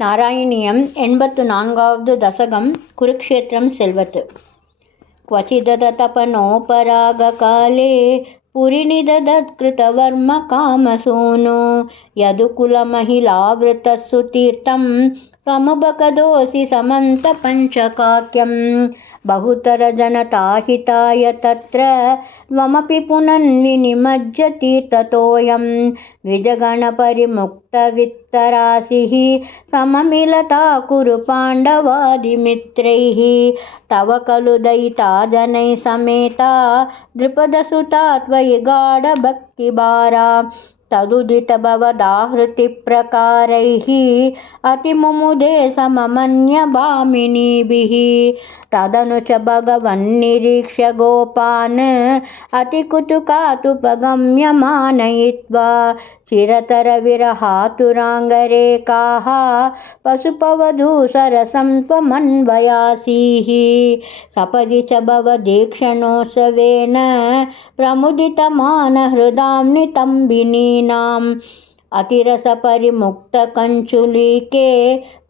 नारायणीयम् 84வது दशकम् कुरुक्षेत्रं सेल्वत् क्वचिदतपनोपरागकाले पुरिनिदधत्कृतवर्म कामसूनो यदुकुलमहिलावृतस्सु तीर्थं समुपकदोषि समन्तपञ्चकाख्यं बहुतरजनताहिताय तत्र त्वमपि पुनन्विनिमज्य तीर्थतोऽयं द्विजगणपरिमुक्तवित्तराशिः सममिलता कुरु पाण्डवादिमित्रैः तव खलु दयिता जनैः समेता द्रुपदसुता त्वयि गाढभक्तिभारा तदुदित भवदाहृतिप्रकारैः अतिमुमुदे सममन्य भामिनीभिः तदनु च भगवन्निरीक्ष्य गोपान् अतिकुतुकातुपगम्य मानयित्वा चिरतरविरहातुराङ्गरेखाः पशुपवधू सरसं त्वमन्वयासीः सपदि च भवदीक्षणोत्सवेन प्रमुदितमानहृदां नितम्बिनीनाम् अतिरसपरिमुक्तकञ्चुलीके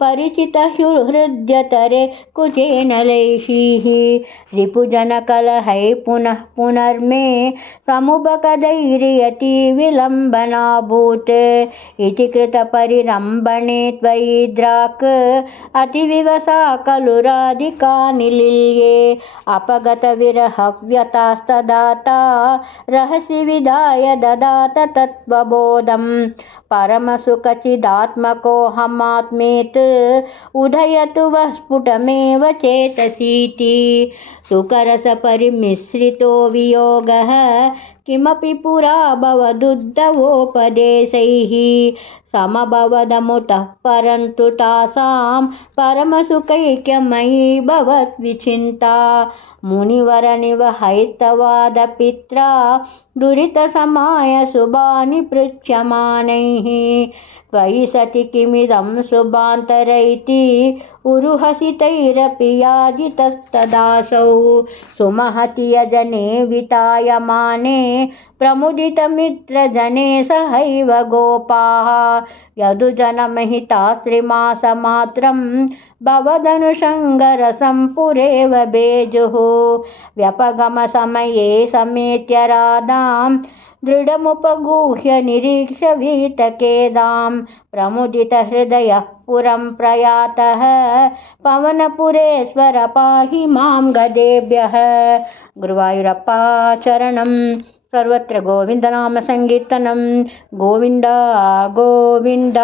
परिचितहृद्यतरे कुचेन लैषीः रिपुजनकलहै पुनः पुनर्मे समुपकदैर्यति विलम्बनाभूत् इति कृतपरिरम्भणे त्वयि द्राक् अतिविवसा खलु राधिका निलील्ये अपगतविरहव्यतास्तदाता रहसि विधाय ददात तत्त्वबोधम् परमसुखचिदात्मकोऽहमात्मेत् उदयतु वः स्फुटमेव चेतसीति सुकरसपरिमिश्रितो वियोगः किमपि पुरा भवदुद्धवोपदेशैः समभवदमुतः परन्तु तासां परमसुखैक्यमयी भवद्विचिन्ता मुनिवरनिवहैतवादपित्रा दुरितसमाय शुभानि पृच्छमानैः त्वयि सति किमिदं शुभान्तरैति उरुहसितैरपि याजितस्तदासौ सुमहति यजने वितायमाने प्रमुदितमित्रजने सहैव गोपाः यदुजनमहिताश्रिमासमात्रं भवदनुषङ्गरसं पुरेव बेजुः व्यपगमसमये समेत्य राधां दृढमुपगूह्य निरीक्ष्य वीतकेदां प्रमुदितहृदयः पुरं प्रयातः पवनपुरेश्वर पाहि मां गदेभ्यः गुरुवायुरप्पा चरणं सर्वत्र गोविन्दनामसङ्कीर्तनं गोविन्द गोविन्द।